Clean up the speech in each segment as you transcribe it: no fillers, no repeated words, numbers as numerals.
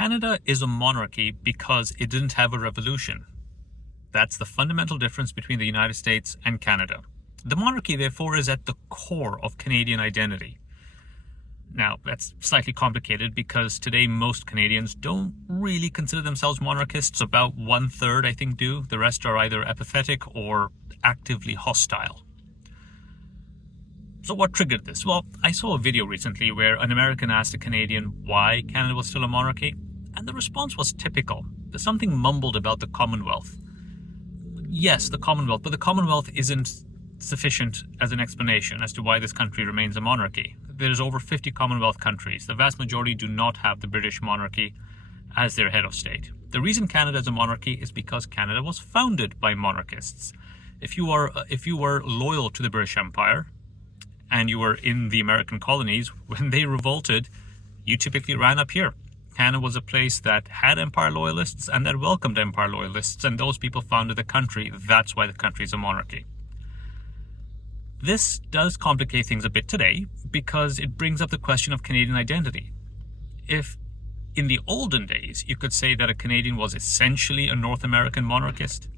Canada is a monarchy because it didn't have a revolution. That's the fundamental difference between the United States and Canada. The monarchy, therefore, is at the core of Canadian identity. Now, that's slightly complicated because today most Canadians don't really consider themselves monarchists. About 1/3, I think, do. The rest are either apathetic or actively hostile. So what triggered this? Well, I saw a video recently where an American asked a Canadian why Canada was still a monarchy, and the response was typical. There's something mumbled about the Commonwealth. Yes, the Commonwealth, but the Commonwealth isn't sufficient as an explanation as to why this country remains a monarchy. There's over 50 Commonwealth countries. The vast majority do not have the British monarchy as their head of state. The reason Canada is a monarchy is because Canada was founded by monarchists. If you were loyal to the British Empire and you were in the American colonies, when they revolted, you typically ran up here. Canada was a place that had empire loyalists and that welcomed empire loyalists, and those people founded the country. That's why the country is a monarchy. This does complicate things a bit today because it brings up the question of Canadian identity. If in the olden days you could say that a Canadian was essentially a North American monarchist,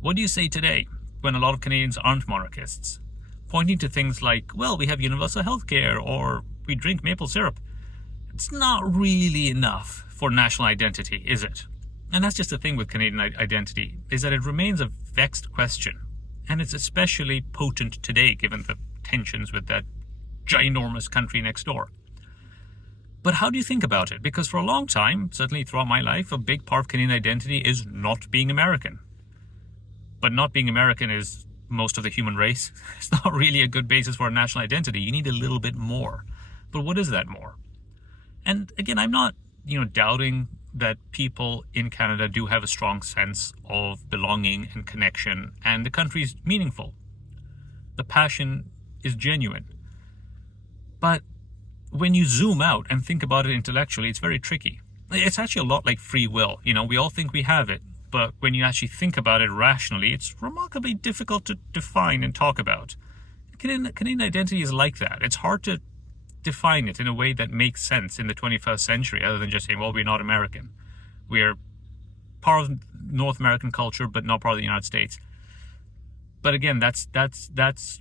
what do you say today when a lot of Canadians aren't monarchists? Pointing to things like, well, we have universal health care or we drink maple syrup. It's not really enough for national identity, is it? And that's just the thing with Canadian identity, is that it remains a vexed question. And it's especially potent today, given the tensions with that ginormous country next door. But how do you think about it? Because for a long time, certainly throughout my life, a big part of Canadian identity is not being American. But not being American is most of the human race. It's not really a good basis for a national identity. You need a little bit more. But what is that more? And again, I'm not, doubting that people in Canada do have a strong sense of belonging and connection, and the country is meaningful. The passion is genuine. But when you zoom out and think about it intellectually, it's very tricky. It's actually a lot like free will. We all think we have it, but when you actually think about it rationally, it's remarkably difficult to define and talk about. Canadian identity is like that. It's hard to define it in a way that makes sense in the 21st century, other than just saying, well, we're not American. We're part of North American culture, but not part of the United States. But again, that's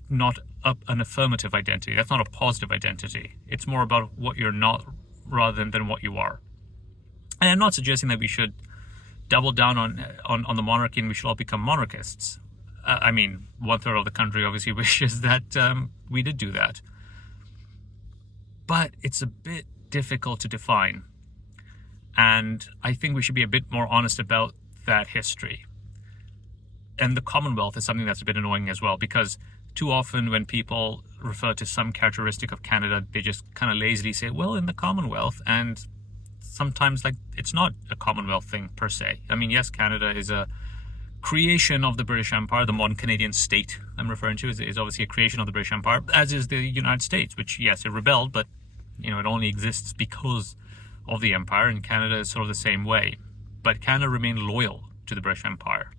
not an affirmative identity. That's not a positive identity. It's more about what you're not rather than what you are. And I'm not suggesting that we should double down on the monarchy and we should all become monarchists. 1/3 of the country obviously wishes that we did do that. But it's a bit difficult to define. And I think we should be a bit more honest about that history. And the Commonwealth is something that's a bit annoying as well, because too often when people refer to some characteristic of Canada, they just kind of lazily say, well, in the Commonwealth, and sometimes it's not a Commonwealth thing per se. Yes, Canada is a creation of the British Empire. The modern Canadian state I'm referring to is obviously a creation of the British Empire, as is the United States, which, yes, it rebelled, but it only exists because of the empire, and Canada is sort of the same way. But Canada remained loyal to the British Empire.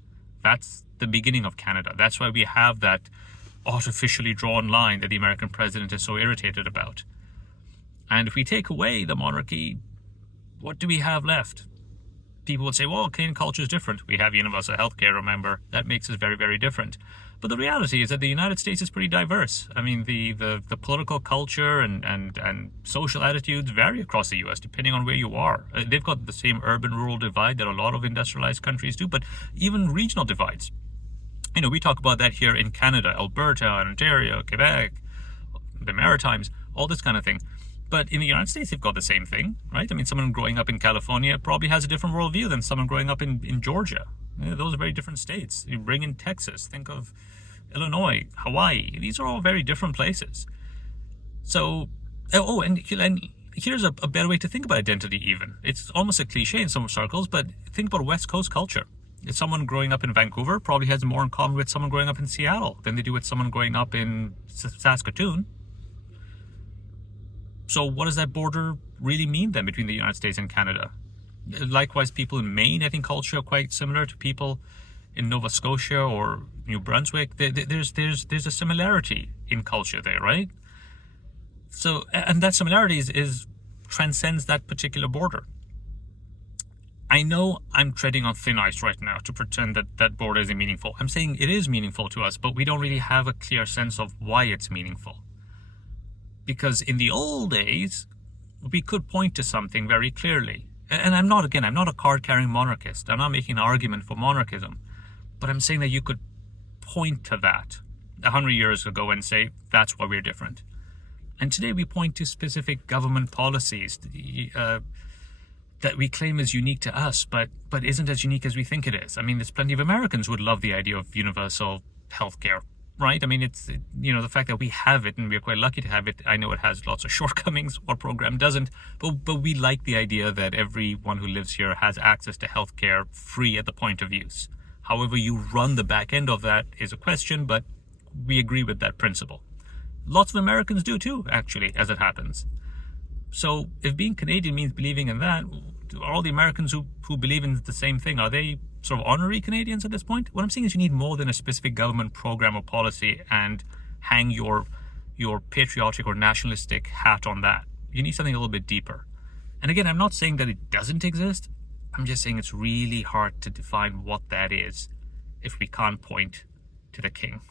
That's the beginning of Canada. That's why we have that artificially drawn line that the American president is so irritated about. And if we take away the monarchy, what do we have left? People would say, well, Canadian culture is different. We have universal health care, remember. That makes us very, very different. But the reality is that the United States is pretty diverse. The political culture and social attitudes vary across the U.S. depending on where you are. They've got the same urban-rural divide that a lot of industrialized countries do, but even regional divides. We talk about that here in Canada, Alberta, Ontario, Quebec, the Maritimes, all this kind of thing. But in the United States, they've got the same thing, right? Someone growing up in California probably has a different worldview than someone growing up in Georgia. Those are very different states. You bring in Texas, think of Illinois, Hawaii. These are all very different places. So, and here's a better way to think about identity even. It's almost a cliche in some circles, but think about West Coast culture. If someone growing up in Vancouver probably has more in common with someone growing up in Seattle than they do with someone growing up in Saskatoon. So what does that border really mean then between the United States and Canada? Likewise, people in Maine, I think culture are quite similar to people in Nova Scotia or New Brunswick. There's a similarity in culture there, right? So, and that similarity is transcends that particular border. I know I'm treading on thin ice right now to pretend that that border isn't meaningful. I'm saying it is meaningful to us, but we don't really have a clear sense of why it's meaningful. Because in the old days, we could point to something very clearly. And I'm not a card-carrying monarchist. I'm not making an argument for monarchism. But I'm saying that you could point to that 100 years ago and say, that's why we're different. And today we point to specific government policies that we claim is unique to us, but isn't as unique as we think it is. I mean, there's plenty of Americans who would love the idea of universal healthcare, right? I mean, it's, the fact that we have it and we're quite lucky to have it. I know it has lots of shortcomings. Our program doesn't, but we like the idea that everyone who lives here has access to healthcare free at the point of use. However you run the back end of that is a question, but we agree with that principle. Lots of Americans do too, actually, as it happens. So if being Canadian means believing in that, are all the Americans who believe in the same thing, are they sort of honorary Canadians at this point? What I'm saying is you need more than a specific government program or policy and hang your patriotic or nationalistic hat on that. You need something a little bit deeper. And again, I'm not saying that it doesn't exist. I'm just saying it's really hard to define what that is if we can't point to the king.